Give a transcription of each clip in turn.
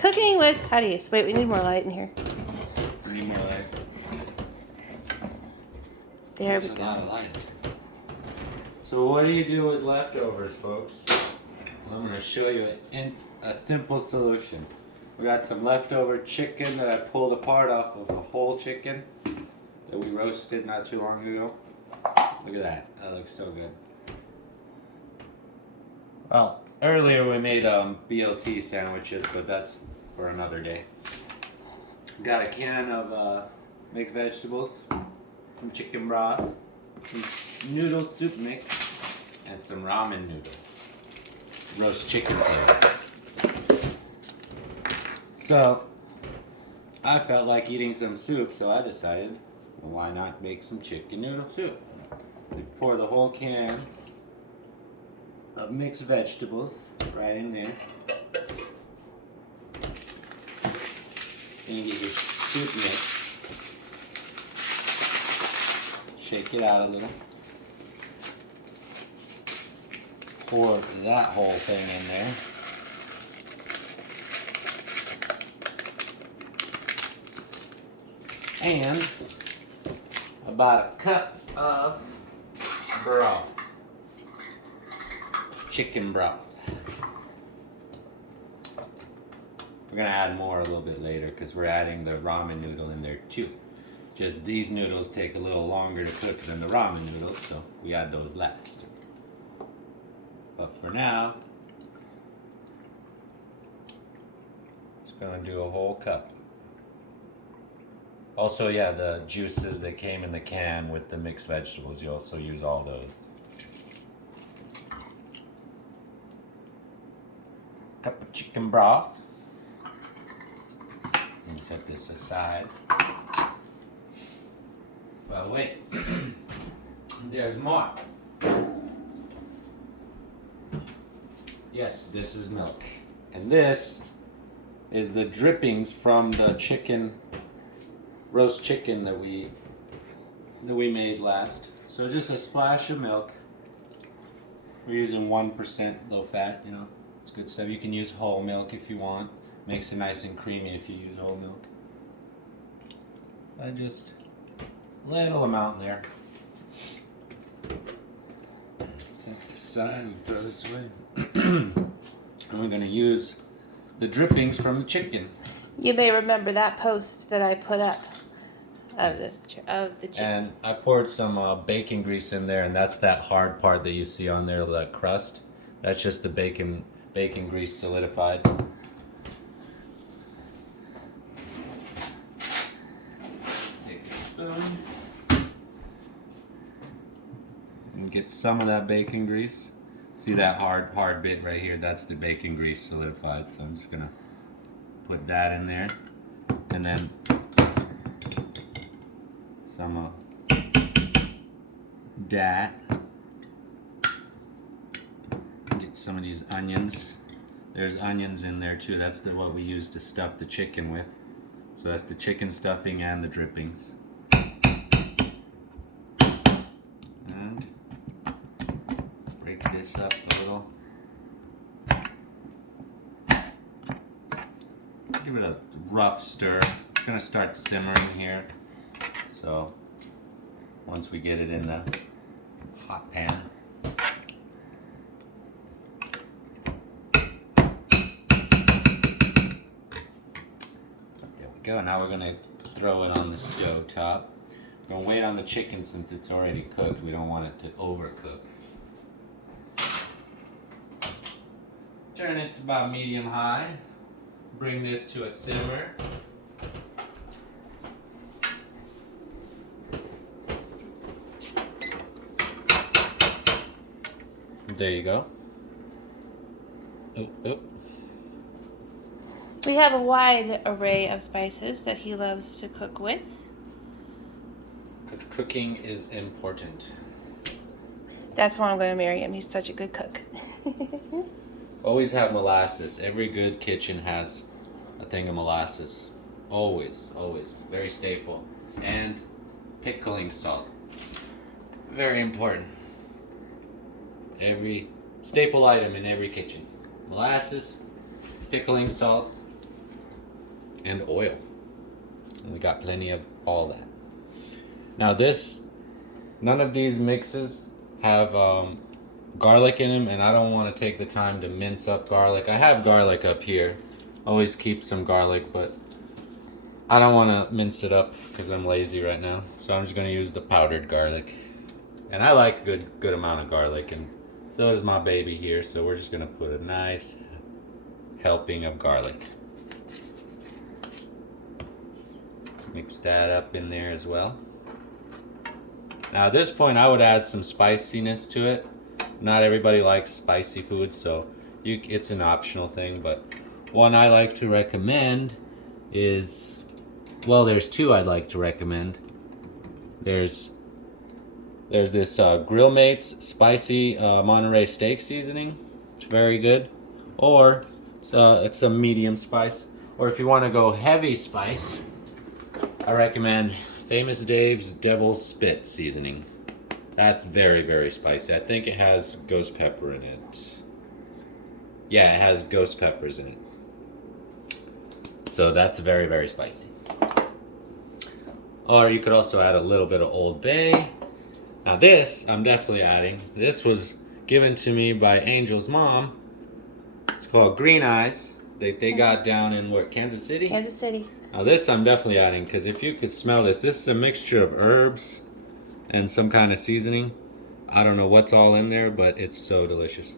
Cooking with patties. Wait, we need more light in here. Need more light. There There's we a go. lot of light. So what do you do with leftovers, folks? Well, I'm going to show you a simple solution. We got some leftover chicken that I pulled apart off of a whole chicken that we roasted not too long ago. Look at that. That looks so good. Well, earlier we made BLT sandwiches, but that's for another day. Got a can of mixed vegetables, some chicken broth, some noodle soup mix, and some ramen noodle. Roast chicken flavor. So, I felt like eating some soup, so I decided, well, why not make some chicken noodle soup? We pour the whole can of mixed vegetables right in there. Then you get your soup mix. Shake it out a little. Pour that whole thing in there. And about a cup of broth. Chicken broth. We're gonna add more a little bit later because we're adding the ramen noodle in there too. Just these noodles take a little longer to cook than the ramen noodles, so we add those last. But for now, just gonna do a whole cup. Also, yeah, the juices that came in the can with the mixed vegetables, you also use all those. Cup of chicken broth. Let me set this aside. Well, wait. There's more. Yes, this is milk. And this is the drippings from the chicken, roast chicken that we made last. So just a splash of milk. We're using 1% low fat, you know. It's good stuff. You can use whole milk if you want. Makes it nice and creamy if you use whole milk. I just little amount there. Set this aside and throw this away. And we're gonna use the drippings from the chicken. You may remember that post that I put up of Yes. the chicken. And I poured some bacon grease in there, and that's that hard part that you see on there, that crust. That's just the bacon grease solidified. Take a spoon and get some of that bacon grease. See that hard bit right here? That's the bacon grease solidified. So I'm just gonna put that in there, and then some of that. Get some of these onions. There's onions in there too. That's what we use to stuff the chicken with. So that's the chicken stuffing and the drippings. And break this up a little. Give it a rough stir. It's gonna start simmering here. So once we get it in the hot pan. There we go. Now we're gonna throw it on the stove top. We're gonna wait on the chicken since it's already cooked. We don't want it to overcook. Turn it to about medium high. Bring this to a simmer. There you go. Oop. We have a wide array of spices that he loves to cook with. Because cooking is important. That's why I'm going to marry him. He's such a good cook. Always have molasses. Every good kitchen has a thing of molasses. Always. Very staple. And pickling salt. Very important. Every staple item in every kitchen. Molasses, pickling salt, and oil. And we got plenty of all that. Now none of these mixes have garlic in them, and I don't want to take the time to mince up garlic. I have garlic up here. Always keep some garlic, but I don't want to mince it up because I'm lazy right now. So I'm just going to use the powdered garlic. And I like good amount of garlic, and so does my baby here. So we're just going to put a nice helping of garlic. Mix that up in there as well. Now at this point I would add some spiciness to it. Not everybody likes spicy food, so it's an optional thing, but one I like to recommend is, well, there's two I'd like to recommend. There's this Grill Mates spicy Monterey steak seasoning. It's very good. Or it's a medium spice. Or if you want to go heavy spice, I recommend Famous Dave's Devil's Spit seasoning. That's very, very spicy. I think it has ghost pepper in it. Yeah, it has ghost peppers in it. So that's very, very spicy. Or you could also add a little bit of Old Bay. Now this, I'm definitely adding. This was given to me by Angel's mom. It's called Green Eyes. They got down in what, Kansas City? Kansas City. Now this I'm definitely adding, because if you could smell this is a mixture of herbs and some kind of seasoning. I don't know what's all in there, but it's so delicious.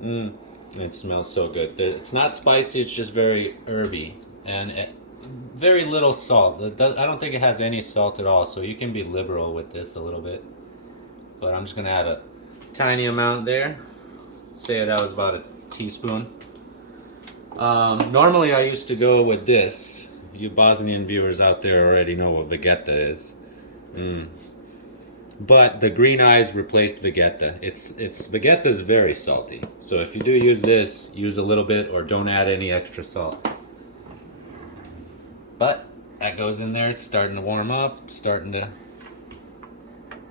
It smells so good. It's not spicy, it's just very herby. And very little salt. I don't think it has any salt at all, so you can be liberal with this a little bit. But I'm just going to add a tiny amount there. Say that was about a teaspoon. Normally I used to go with this. You Bosnian viewers out there already know what Vegeta is. But the Green Eyes replaced Vegeta. Vegeta's very salty. So if you do use this, use a little bit or don't add any extra salt. But that goes in there. It's starting to warm up.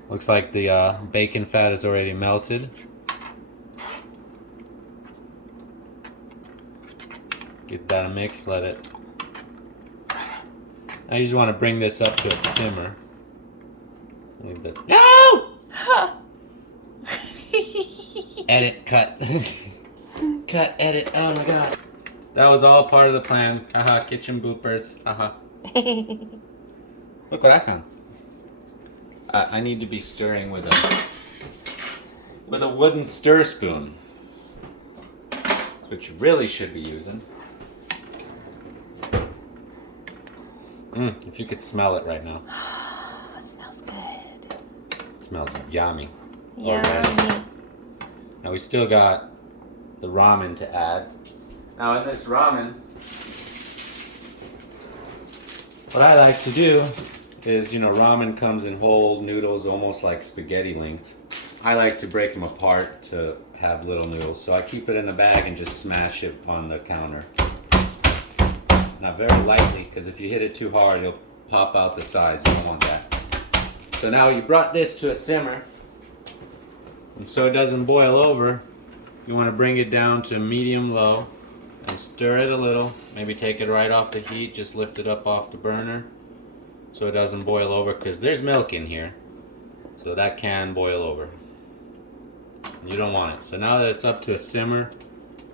Looks like the bacon fat is already melted. Get that a mix. Let it. I just want to bring this up to a simmer. Leave the. No! Edit, cut. Cut, edit. Oh my god. That was all part of the plan. Haha, kitchen bloopers. Haha. Look what I found. I need to be stirring with a wooden stir spoon. That's what you really should be using. If you could smell it right now. It smells good. It smells yummy. Yummy. Now we still got the ramen to add. Now in this ramen, what I like to do is, ramen comes in whole noodles, almost like spaghetti length. I like to break them apart to have little noodles, so I keep it in a bag and just smash it on the counter. Now very lightly, because if you hit it too hard, it'll pop out the sides. You don't want that. So now you brought this to a simmer, and so it doesn't boil over, you want to bring it down to medium-low and stir it a little. Maybe take it right off the heat, just lift it up off the burner so it doesn't boil over, because there's milk in here, so that can boil over. You don't want it. So now that it's up to a simmer,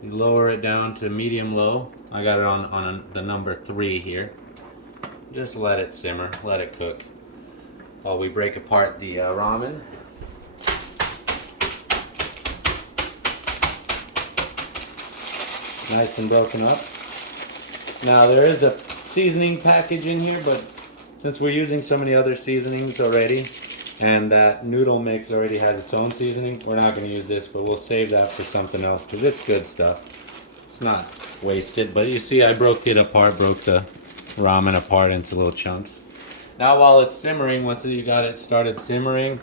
you lower it down to medium-low. I got it on the number 3 here. Just let it simmer, let it cook while we break apart the ramen. Nice and broken up. Now there is a seasoning package in here, but since we're using so many other seasonings already, and that noodle mix already has its own seasoning, we're not going to use this, but we'll save that for something else because it's good stuff. It's not wasted, but you see I broke the ramen apart into little chunks. Now while it's simmering, once you got it started simmering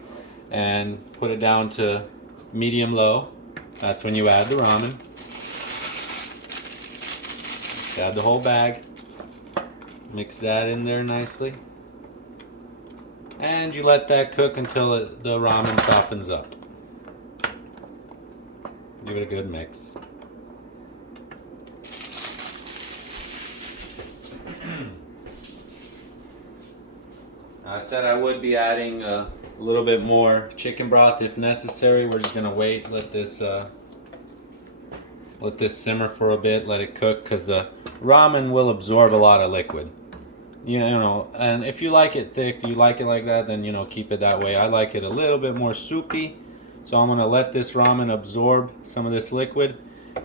and put it down to medium-low, that's when you add the ramen. Add the whole bag. Mix that in there nicely. And you let that cook until the ramen softens up. Give it a good mix. I said I would be adding a little bit more chicken broth if necessary. We're just gonna wait, let this simmer for a bit, let it cook, because the ramen will absorb a lot of liquid. You know, and if you like it thick, you like it like that, then, you know, keep it that way. I like it a little bit more soupy, so I'm gonna let this ramen absorb some of this liquid,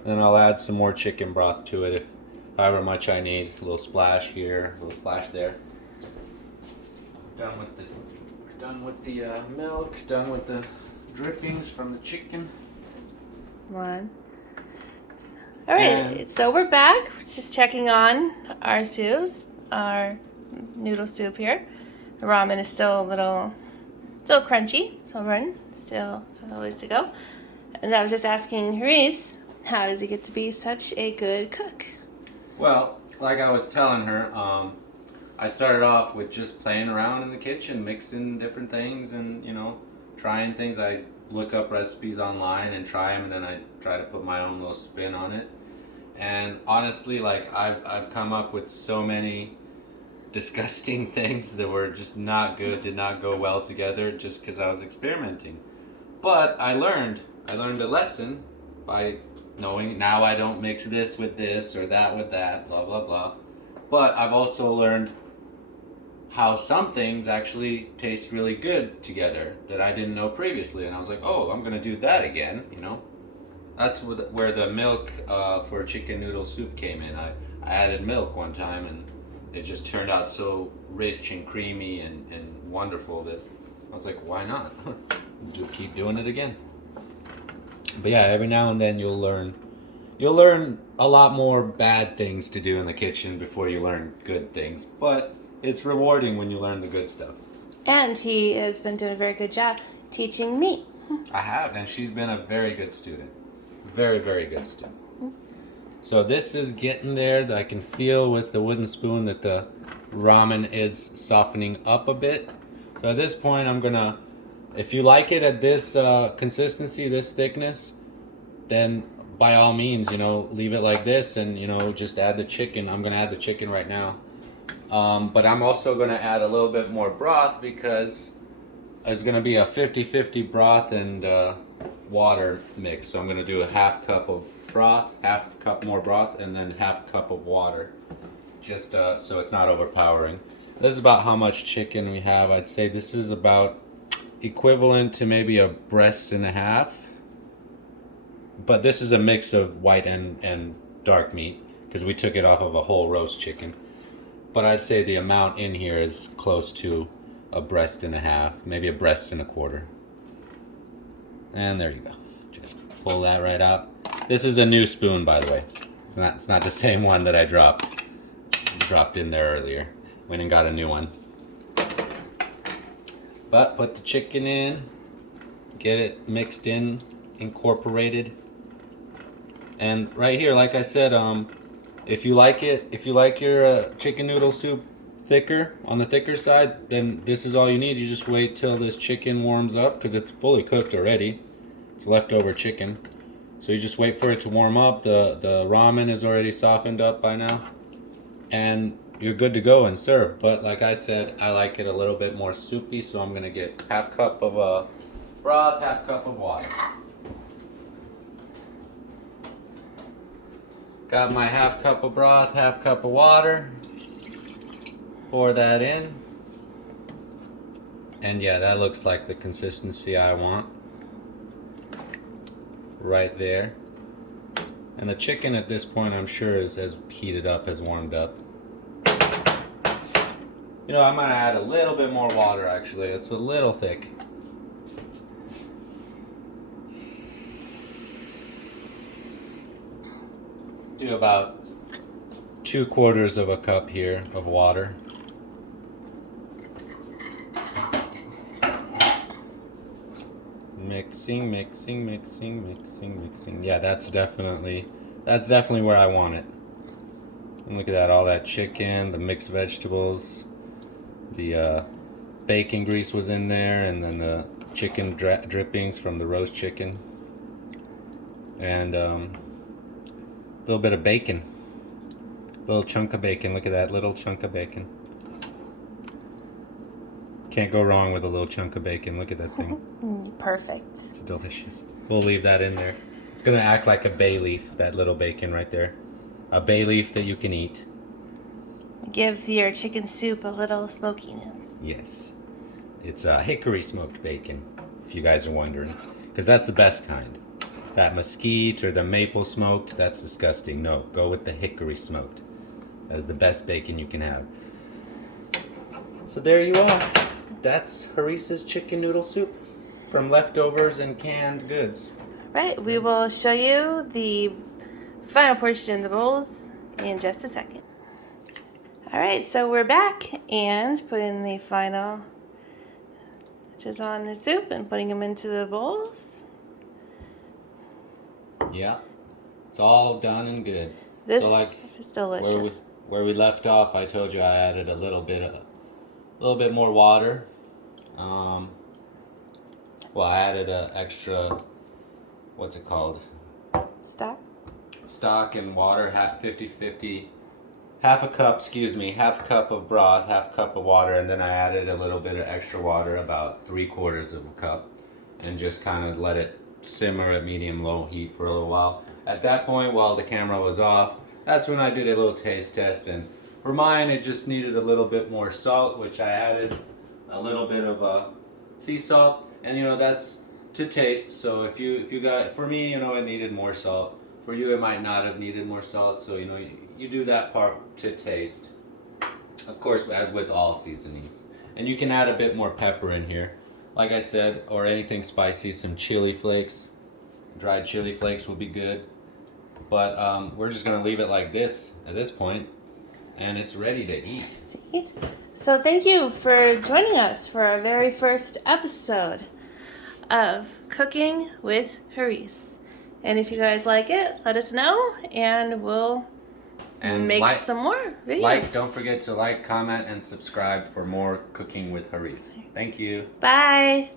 then I'll add some more chicken broth to it, if however much I need. A little splash here, a little splash there. We're done with the milk, done with the drippings from the chicken. One. All right, so we're back. Just checking on our soups, our noodle soup here. The ramen is still still crunchy, so still a ways to go. And I was just asking Reese, how does he get to be such a good cook? Well, like I was telling her, I started off with just playing around in the kitchen, mixing different things and, you know, trying things. I look up recipes online and try them, and then I try to put my own little spin on it. And honestly, like, I've come up with so many disgusting things that were just not good, did not go well together, just because I was experimenting. But I learned a lesson by knowing now I don't mix this with this or that with that, blah, blah, blah. But I've also learned how some things actually taste really good together that I didn't know previously. And I was like, oh, I'm going to do that again, you know. That's where the milk for chicken noodle soup came in. I added milk one time, and it just turned out so rich and creamy and wonderful that I was like, why not? Keep doing it again. But yeah, every now and then you'll learn a lot more bad things to do in the kitchen before you learn good things. But it's rewarding when you learn the good stuff. And he has been doing a very good job teaching me. I have, and she's been a very good student. Very, very good student. So this is getting there. I can feel with the wooden spoon that the ramen is softening up a bit. So at this point, I'm gonna, if you like it at this consistency, this thickness, then by all means, you know, leave it like this, and, you know, just add the chicken. I'm gonna add the chicken right now. But I'm also gonna add a little bit more broth, because it's gonna be a 50-50 broth and water mix. So I'm gonna do a half cup of broth, half cup more broth, and then half cup of water, just so it's not overpowering. This is about how much chicken we have. I'd say this is about equivalent to maybe a breast and a half, but this is a mix of white and dark meat, because we took it off of a whole roast chicken. But I'd say the amount in here is close to a breast and a half, maybe a breast and a quarter. And there you go. Just pull that right out. This is a new spoon, by the way. It's not the same one that I dropped in there earlier. Went and got a new one. But put the chicken in, get it mixed in, incorporated. And right here, like I said, if you like your chicken noodle soup thicker, on the thicker side, then this is all you need. You just wait till this chicken warms up, because it's fully cooked already. It's leftover chicken. So you just wait for it to warm up. The ramen is already softened up by now, and you're good to go and serve. But like I said, I like it a little bit more soupy, so I'm gonna get half cup of broth, half cup of water. Got my half cup of broth, half cup of water. Pour that in. And yeah, that looks like the consistency I want. Right there. And the chicken at this point, I'm sure, is as heated up, has warmed up. You know, I might add a little bit more water, actually. It's a little thick. Do about 2/4 of a cup here of water. Mixing. Yeah, that's definitely where I want it. And look at that, all that chicken, the mixed vegetables, the bacon grease was in there, and then the chicken drippings from the roast chicken, and a little bit of bacon, little chunk of bacon. Look at that little chunk of bacon. Can't go wrong with a little chunk of bacon. Look at that thing. Perfect. It's delicious. We'll leave that in there. It's gonna act like a bay leaf, that little bacon right there. A bay leaf that you can eat. Give your chicken soup a little smokiness. Yes. It's hickory smoked bacon, if you guys are wondering. Because that's the best kind. That mesquite or the maple smoked, that's disgusting. No, go with the hickory smoked. That is the best bacon you can have. So there you are. That's Harisa's chicken noodle soup from leftovers and canned goods. Right, we will show you the final portion in the bowls in just a second. All right, so we're back and putting the final touches on the soup and putting them into the bowls. Yeah, it's all done and good. This so is delicious. Where we left off, I told you I added a little bit more water. Well, I added a extra, what's it called? Stock and water, 50-50. Half a cup of broth, half a cup of water, and then I added a little bit of extra water, about 3/4 of a cup, and just kind of let it simmer at medium-low heat for a little while. At that point, while the camera was off, that's when I did a little taste test, and for mine, it just needed a little bit more salt, which I added a little bit of sea salt, and that's to taste. So if you got, for me, it needed more salt. For you, it might not have needed more salt, so you do that part to taste. Of course, as with all seasonings. And you can add a bit more pepper in here, like I said, or anything spicy, some chili flakes. Dried chili flakes will be good. But we're just gonna leave it like this at this point, and it's ready to eat. So thank you for joining us for our very first episode of Cooking with Haris. And if you guys like it, let us know, and we'll make some more videos. Don't forget to like, comment, and subscribe for more Cooking with Haris. Thank you. Bye.